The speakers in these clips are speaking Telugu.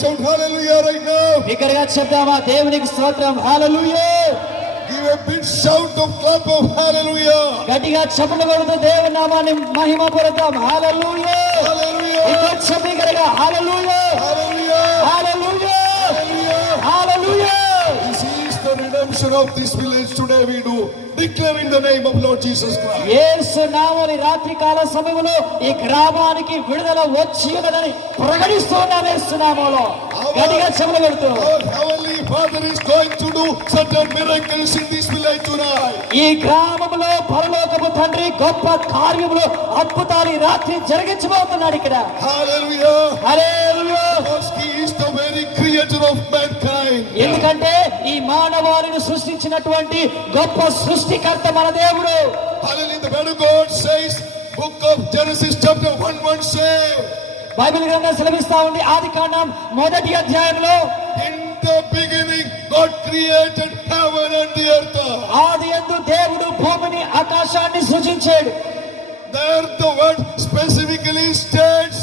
shout hallelujah right now. బిగ్గరగా చెప్దామా దేవునికి స్తోత్రం. హల్లెలూయా. Give a big shout of clap of hallelujah. గట్టిగా చప్పట్లు కొడుతూ దేవుని నామాన్ని మహిమపరుద్దాం. హల్లెలూయా. Hallelujah. ఇంకొంచెం బిగ్గరగా హల్లెలూయా. Hallelujah. Hallelujah. Hallelujah. Hallelujah. This is the redemption of this village today. We do declare in the name of Lord Jesus Christ. యేసు నామమున రాత్రి కాల సమయంలో ఈ గ్రామానికి విడుదల వచ్చి ఉన్నదని ప్రకటిస్తున్నాం. యేసు నామములో గట్టిగా చప్పట్లు కొడుతూ Our heavenly Father is going to do certain miracles in this village tonight. ఈ గ్రామంలో పరలోకపు తండ్రి గొప్ప కార్యములు అద్భుతాలు ఈ రాత్రి జరిగించబోతున్నాడు ఇక్కడ. Hallelujah. Hallelujah. Because he is the very creator of mankind. ఎందుకంటే ఈ మానవాళిని సృష్టించినటువంటి గొప్ప సృష్టికర్త మన దేవుడు. Hallelujah. The word of God says, book of Genesis chapter 1 says, Bible గ్రంథం సెలవిస్తా ఉంది ఆదికాండం 1వ అధ్యాయంలో in the beginning God created heaven and the earth. ఆదియందు దేవుడు భూమిని ఆకాశాన్ని సృజించాడు. There the word specifically states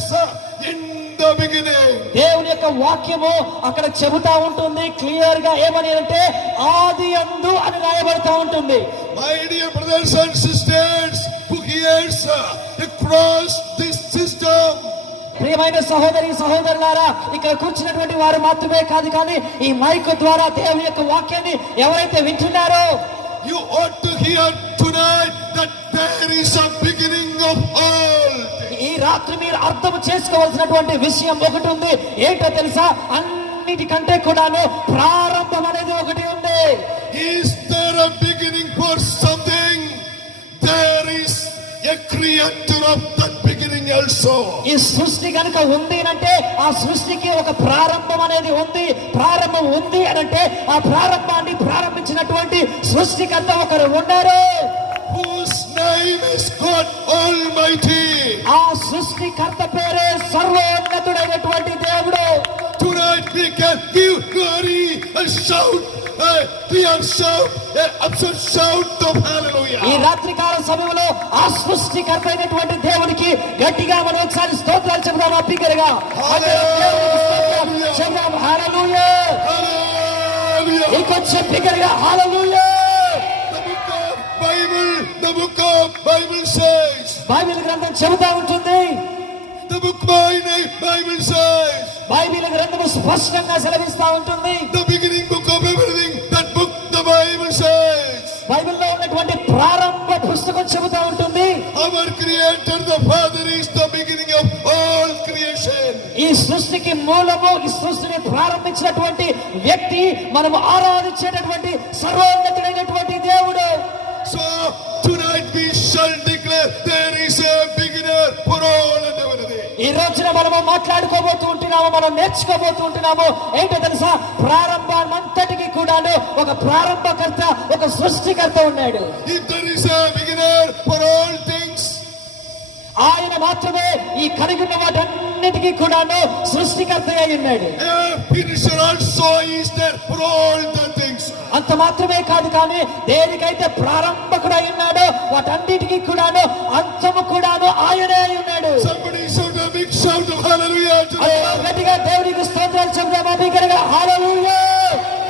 in the beginning. దేవుని యొక్క వాక్యము అక్కడ చెబుతా ఉంటుంది క్లియర్ గా ఏమని అంటే ఆదియందు అని రాయబడతా ఉంటుంది. My dear brothers and sisters who hears across this system, ప్రియమైన సహోదరి సహోదరులారా, ఇక్కడ కూర్చున్నటువంటి వారు మాత్రమే కాదు కానీ ఈ మైక్ ద్వారా దేవుని యొక్క వాక్యాన్ని ఎవరైతే వింటున్నారో you ought to hear tonight that there is a beginning of all. ఈ రాత్రి మీరు అర్థం చేసుకోవాల్సినటువంటి విషయం ఒకటి ఉంది. ఏంటో తెలుసా? అన్నిటికంటే కూడాను ప్రారంభం అనేది ఒకటి ఉంది. Is there a beginning for something? There is a creator of that beginning also. ఈ సృష్టి కనుక ఉంది అంటే ఆ సృష్టికి ఒక ప్రారంభం అనేది ఉంది. ప్రారంభం ఉంది అనంటే ఆ ప్రారంభాన్ని ప్రారంభించినటువంటి సృష్టికర్త ఒకరు ఉన్నారు. Whose name is God Almighty. ఆ సృష్టికర్త పేరే సర్వోన్నతుడైనటువంటి దేవుడు. Tonight we can give glory and shout, a clear shout, an absolute shout of hallelujah. ఈ రాత్రి కాల సమయంలో ఆ సృష్టికర్త అయినటువంటి దేవునికి గట్టిగా మనం ఒకసారి స్తోత్రాలు చెబుదాం. బిగ్గరగా చెబుదాం హల్లెలూయా. Hallelujah. ఇంకొంచెం బిగ్గరగా హల్లెలూయా. The book of Bible says, Bible గ్రంథం చెబుతా ఉంటుంది. the book by name Bible says, Bible గ్రంథము స్పష్టంగా సెలవిస్తా ఉంటుంది. the beginning book of everything, that book the Bible says. బైబిల్లో ఉన్నటువంటి ప్రారంభ పుస్తకం చెబుతా ఉంటుంది. Our creator, the Father, is the beginning of all creation. ఈ సృష్టికి మూలము, ఈ సృష్టిని ప్రారంభించినటువంటి వ్యక్తి, మనము ఆరాధించేటటువంటి సర్వోన్నతుడైనటువంటి దేవుడు. So tonight we shall declare there is a beginner for all and everything. ఈ రోజున మనము మాట్లాడుకోబోతూ ఉంటున్నాము, మనం నేర్చుకోబోతూ ఉంటున్నాము. ఏంటో తెలుసా? ప్రారంభమంతటికి కూడాను ఒక ప్రారంభకర్త, ఒక సృష్టికర్త ఉన్నాడు. If there is a beginner for all things, ఆయన మాత్రమే ఈ కలిగి ఉన్న వాటన్నిటికీ కూడాను సృష్టికర్త అయి ఉన్నాడు. a finisher also is there for all the things. అంత మాత్రమే కాదు కానీ దేనికైతే ప్రారంభకుడై ఉన్నాడో వాటన్నిటికీ కూడాను అంతము కూడాను ఆయనే అయి ఉన్నాడు. Somebody shout a big shout of hallelujah today. గట్టిగా దేవునికి స్తోత్రాలు చెబుదామా? బిగ్గరగా హల్లెలూయా.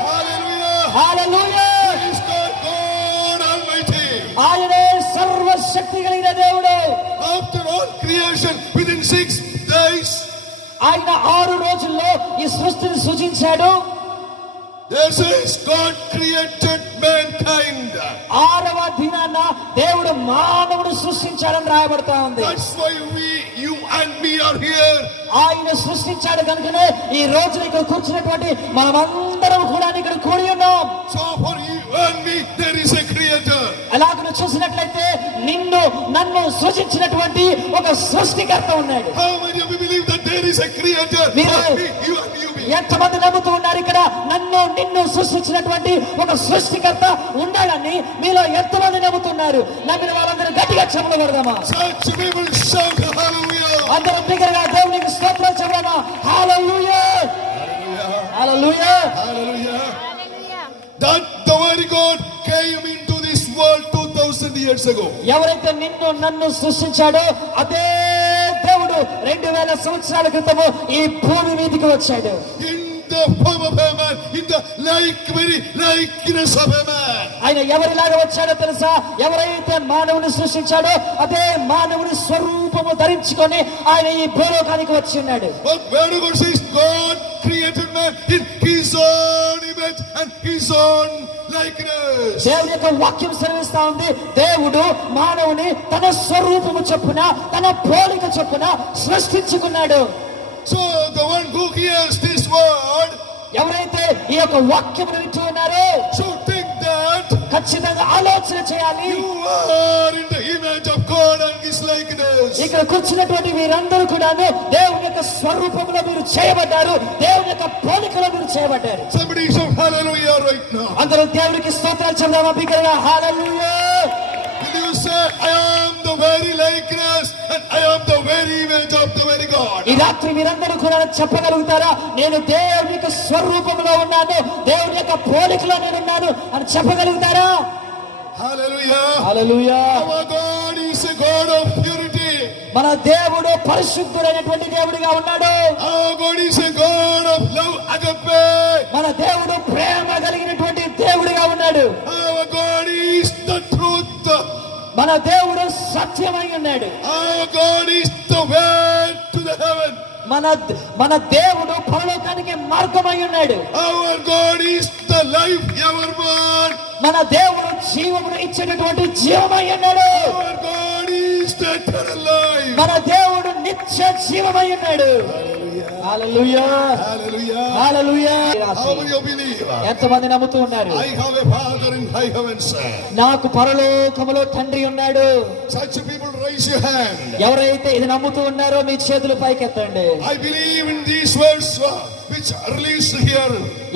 Hallelujah. హల్లెలూయా. Praise God Almighty. ఆయనే సర్వశక్తి కలిగిన దేవుడు. After all creation, within 6 days, ఆయన 6 రోజుల్లో ఈ సృష్టిని సృజించాడు. there says God created mankind. 6వ దినాన దేవుడు మానవుడు సృష్టించాడని రాయబడతా ఉంది. That's why you and me are here. ఆయన సృష్టించాడు కనుకనే ఈ రోజున ఇక్కడ కూర్చున్నటువంటి మనమందరం కూడా ఇక్కడ కూడి ఉన్నాం. So for you and me there is a creator. అలాగ చూసినట్లయితే నిన్ను నన్ను సృష్టించినటువంటి ఒక సృష్టికర్త ఉన్నాడు. How many of you believe that there is a creator? మీరు For me, you and you. ఎంతమంది నమ్ముతూ ఉన్నారు ఇక్కడ నన్ను నిన్ను సృష్టించినటువంటి ఒక సృష్టికర్త ఉన్నాడని? మీలో ఎంతమంది నమ్ముతున్నారు? నమ్మిన వాళ్ళందరూ గట్టిగా చెప్పులు కొడదామా? Such people shout hallelujah. అందరం బిగ్గరగా దేవునికి స్తోత్రాలు చెబుదామా? హల్లెలూయా. హల్లెలూయా. Hallelujah. That the word God came into this world 2000 years ago. ఎవరైతే నిన్ను నన్ను సృష్టించాడో అదే దేవుడు 2000 సంవత్సరాల క్రితము ఈ భూమి మీదకి వచ్చాడు. He the form of a man, in the very likeness of a man. ఆయన ఎవరిలాగా వచ్చాడో తెలుసా? ఎవరైతే మానవుని సృష్టించాడో అదే మానవుని స్వరూపము ధరించుకొని ఆయన ఈ భూలోకానికి వచ్చి ఉన్నాడు. But where God says God created man in his own image and his own likeness. దేవుని యొక్క వాక్యం సెలవిస్తా ఉంది, దేవుడు మానవుని తన స్వరూపము చొప్పున తన పోలిక చొప్పున సృష్టించుకున్నాడు. So the one who hears this word ఎవరైతే ఈ యొక్క వాక్యమును వింటూ ఉన్నారో should think that ఖచ్చితంగా ఆలోచన చేయాలి, you are in the image of God and his likeness. ఇక్కడ కూర్చున్నటువంటి వీరందరూ కూడాను దేవుని యొక్క స్వరూపంలో మీరు చేయబడ్డారు, దేవుని యొక్క పోలికలో మీరు చేయబడ్డారు. Somebody shout hallelujah right now. అందరూ దేవునికి స్తోత్రాలు చెప్దామా? బిగ్గరగా హల్లెలూయా. Will you say, I am the very likeness and I am the very image of the very God? ఈ రాత్రి మీరందరూ కూడా చెప్పగలుగుతారా, నేను దేవుని యొక్క స్వరూపంలో ఉన్నాను, దేవుని యొక్క పోలికలో నేను ఉన్నాను అని చెప్పగలుగుతారా? Hallelujah. Hallelujah. Our God is a God of purity. మన దేవుడు పరిశుద్ధుడైనటువంటి దేవుడిగా ఉన్నాడు. Our God is a God of love, agape. మన దేవుడు ప్రేమ కలిగినటువంటి దేవుడిగా ఉన్నాడు. Our God is the truth. మన దేవుడు సత్యమై ఉన్నాడు. Our God is the way to the heaven. మన దేవుడు పరలోకానికి మార్గమై ఉన్నాడు. Our God is the life evermore. మన దేవుడు జీవమును ఇచ్చేటటువంటి జీవమై ఉన్నాడు. Our God is the eternal life. మన దేవుడు నిత్య జీవమై ఉన్నాడు. హల్లెలూయా. Hallelujah. Hallelujah. How many of you believe? ఎంతమంది నమ్ముతూ ఉన్నారు? I have a father in high heaven, sir. నాకు పరలోకములో తండ్రి ఉన్నాడు. Such people, raise your hand. ఎవరైతే ఇది నమ్ముతూ ఉన్నారో మీ చేతులు పైకెత్తండి. I believe in these words which are released here.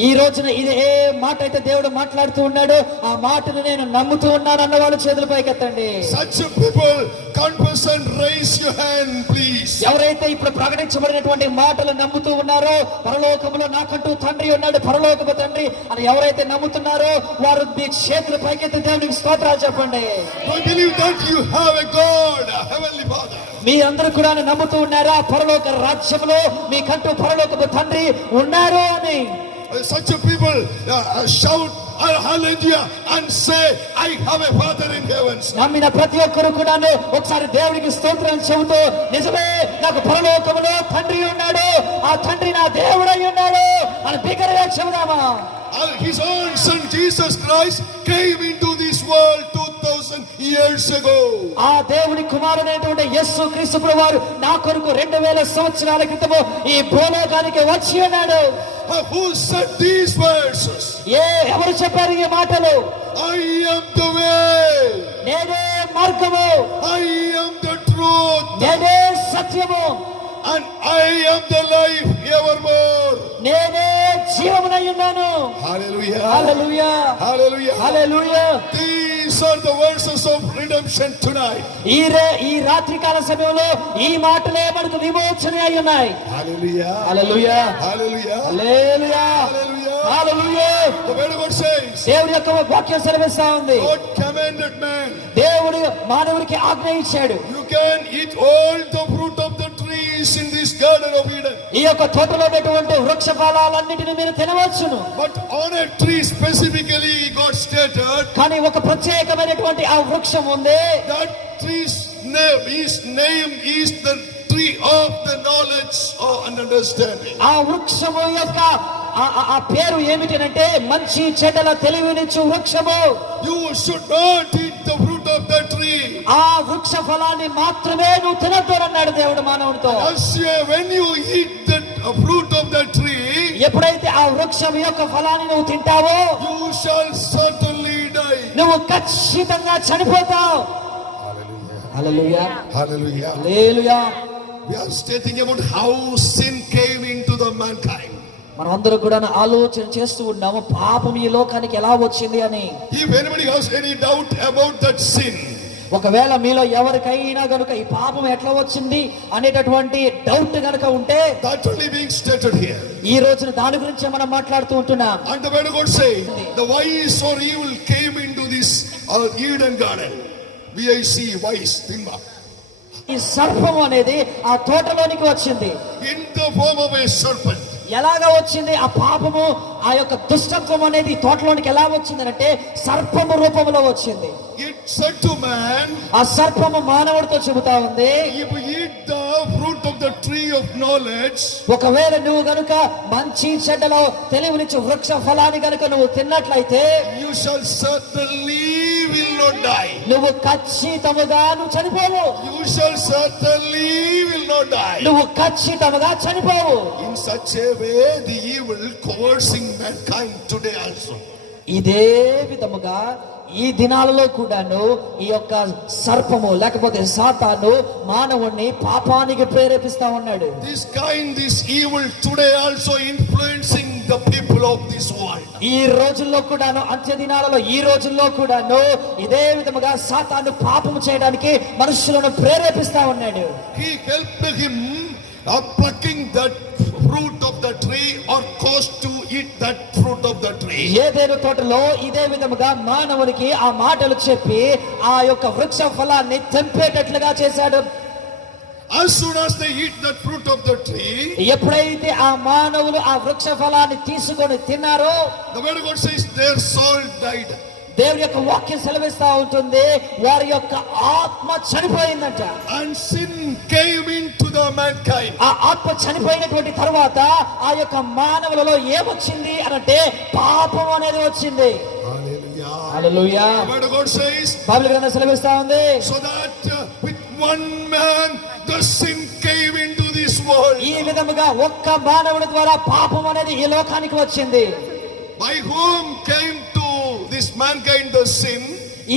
ఈ రోజున ఇది ఏ మాట అయితే దేవుడు మాట్లాడుతూ ఉన్నాడో ఆ మాటను నేను నమ్ముతూ ఉన్నాను అన్న వాళ్ళు చేతులు పైకెత్తండి. Such people, confess and raise your hand, please. ఎవరైతే ఇప్పుడు ప్రకటించబడినటువంటి మాటలు నమ్ముతూ ఉన్నారో, పరలోకములో నాకంటూ తండ్రి ఉన్నాడు, పరలోకపు తండ్రి అని ఎవరైతే నమ్ముతున్నారో వారు మీ చేతులు పైకెత్తి దేవునికి స్తోత్రాలు చెప్పండి. I believe that you have a God, a heavenly Father. మీ అందరూ కూడా నమ్ముతూ ఉన్నారా పరలోక రాజ్యంలో మీకంటూ పరలోకపు తండ్రి ఉన్నారు అని? Such people shout hallelujah and say, I have a Father in heaven. నమ్మిన ప్రతి ఒక్కరు కూడాను ఒకసారి దేవునికి స్తోత్రాలు చెబుతూ, నిజమే నాకు పరలోకములో తండ్రి ఉన్నాడు, ఆ తండ్రి నా దేవుడై ఉన్నాడు అని బిగ్గరగా చెబుదామా? His own son Jesus Christ came into this world 2000 years ago. ఆ దేవుని కుమారుడైనటువంటి యేసు క్రీస్తు ప్రభువారు నా కొరకు 2000 సంవత్సరాల క్రితము ఈ భూలోకానికి వచ్చి ఉన్నాడు. Who said these verses? ఎవరు చెప్పారు ఈ మాటలు? I am the way. నేనే మార్గము, I am the truth. నేనే సత్యము, And I am the life evermore. నేనే జీవమునై ఉన్నాను. Hallelujah. Hallelujah. Hallelujah. Hallelujah. These are the verses of redemption tonight. ఈ రాత్రి కాల సమయంలో ఈ మాటలే మనకు విమోచన అయి ఉన్నాయి. Hallelujah. Hallelujah. Hallelujah. Hallelujah. Hallelujah. Hallelujah. The word of God says, దేవుని యొక్క వాక్యం సెలవిస్తా ఉంది, God commanded man, దేవుడు మానవునికి ఆజ్ఞ ఇచ్చాడు, you can eat all the fruit of the trees in this garden of Eden. ఈ యొక్క తోటలో ఉన్నటువంటి వృక్ష ఫలాలన్నిటిని మీరు తినవచ్చును. But on a tree specifically God stated, కానీ ఒక ప్రత్యేకమైనటువంటి ఆ వృక్షం ఉంది. that tree's name is the tree of the knowledge and understanding. ఆ వృక్షము యొక్క ఆ పేరు ఏమిటంటే మంచి చెడ్డల తెలివినిచ్చు వృక్షము. You should not eat the fruit of that tree. ఆ వృక్ష ఫలాన్ని మాత్రమే నువ్వు తినొద్దు అన్నాడు దేవుడు మానవుడితో. When you eat the fruit of that tree, ఎప్పుడైతే ఆ వృక్షం యొక్క ఫలాన్ని నువ్వు తింటావో you shall certainly die. నువ్వు ఖచ్చితంగా చనిపోతావు. హల్లెలూయా. Hallelujah. Hallelujah. We are stating about how sin came into the mankind. మనం అందరూ కూడా ఆలోచన చేస్తూ ఉన్నాము పాపం ఈ లోకానికి ఎలా వచ్చింది అని. If anybody has any doubt about that sin, ఒకవేళ మీలో ఎవరికైనా గనుక ఈ పాపం ఎట్లా వచ్చింది అనేటటువంటి డౌట్ గనుక ఉంటే that's only being stated here. ఈ రోజున దాని గురించి మనం మాట్లాడుతూ ఉంటున్నాం. And the word of God says, the wise or evil came into this Eden garden. VIC, wise, Timba. ఈ సర్పం అనేది ఆ తోటలోనికి వచ్చింది. In the form of a serpent. ఎలాగా వచ్చింది ఆ పాపము, ఆ యొక్క దుష్టత్వం అనేది తోటలోనికి ఎలా వచ్చింది అంటే సర్పము రూపంలో వచ్చింది. It said to man, ఆ సర్పము మానవుడితో చెబుతా ఉంది, if you eat the fruit of the tree of knowledge, ఒకవేళ నువ్వు గనుక మంచి చెడ్డలో తెలివినిచ్చు వృక్ష ఫలాన్ని గనుక నువ్వు తిన్నట్లయితే you shall certainly will not die. నువ్వు ఖచ్చితముగా నువ్వు చనిపోవు. You shall certainly will not die. నువ్వు ఖచ్చితముగా చనిపోవు. In such a way, the evil coercing mankind today also. ఇదే విధముగా ఈ దినాలలో కూడాను ఈ యొక్క సర్పము లేకపోతే సాతాను మానవుణ్ణి పాపానికి ప్రేరేపిస్తా ఉన్నాడు. This evil today also influencing the people of this world. ఈ రోజుల్లో కూడాను, అంత్య దినాలలో ఈ రోజుల్లో కూడాను ఇదే విధముగా సాతాను పాపము చేయడానికి మనుషులను ప్రేరేపిస్తా ఉన్నాడు. He helped him plucking that fruit of the tree or caused to eat that fruit of the tree. ఏదైనా తోటలో ఇదే విధముగా మానవునికి ఆ మాటలు చెప్పి ఆ యొక్క వృక్ష ఫలాన్ని తెంపేటట్లుగా చేశాడు. As soon as they eat that fruit of the tree, ఎప్పుడైతే ఆ మానవులు ఆ వృక్ష ఫలాన్ని తీసుకొని తిన్నారో, the word of God says their soul died. దేవుని యొక్క వాక్యం సెలవిస్తా ఉంటుంది, వారి యొక్క ఆత్మ చనిపోయిందంట. And sin came into the mankind. ఆ ఆత్మ చనిపోయినటువంటి తర్వాత ఆ యొక్క మానవులలో ఏమొచ్చింది అనంటే పాపం అనేది వచ్చింది. Hallelujah. Hallelujah. The word of God says, Bible గ్రంథం సెలవిస్తా ఉంది, so that with one man the sin came into this world. ఈ విధముగా ఒక్క మానవుడి ద్వారా పాపం అనేది ఈ లోకానికి వచ్చింది. By whom came to this mankind the sin?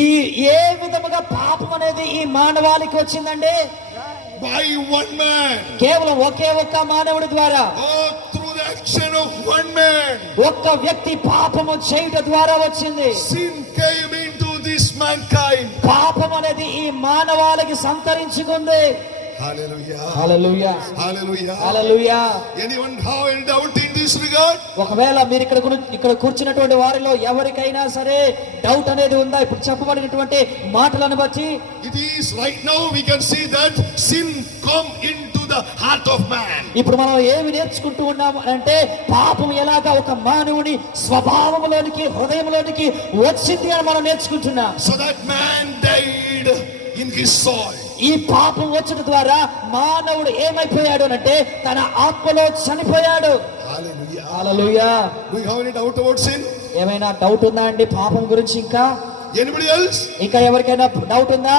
ఈ ఏ విధముగా పాపం అనేది ఈ మానవాళికి వచ్చిందండి? By one man. కేవలం ఒకే ఒక్క మానవుడి ద్వారా, Oh, through the action of one man, ఒక్క వ్యక్తి పాపము చేయుట ద్వారా వచ్చింది. sin came into this mankind. పాపం అనేది ఈ మానవాళికి సంతరించుకుంది. Hallelujah. Hallelujah. Hallelujah. Hallelujah. Anyone have any doubt in this regard? ఒకవేళ మీరు ఇక్కడ కూర్చున్నటువంటి వారిలో ఎవరికైనా సరే డౌట్ అనేది ఉందా ఇప్పుడు చెప్పబడినటువంటి మాటలను బట్టి? It is right now we can see that sin come into the heart of man. ఇప్పుడు మనం ఏమి నేర్చుకుంటూ ఉన్నాము అంటే పాపం ఎలాగా ఒక మానవుని స్వభావంలోనికి, హృదయంలోనికి వచ్చింది అని మనం నేర్చుకుంటున్నాం. So that man died in his soul. ఈ పాపం వచ్చడం ద్వారా మానవుడు ఏమైపోయాడు అంటే తన ఆత్మలో చనిపోయాడు. Hallelujah. Hallelujah. Do you have any doubt about sin? ఏమైనా డౌట్ ఉందా అండి పాపం గురించి? ఇంకా Anybody else? ఇంకా ఎవరికైనా డౌట్ ఉందా?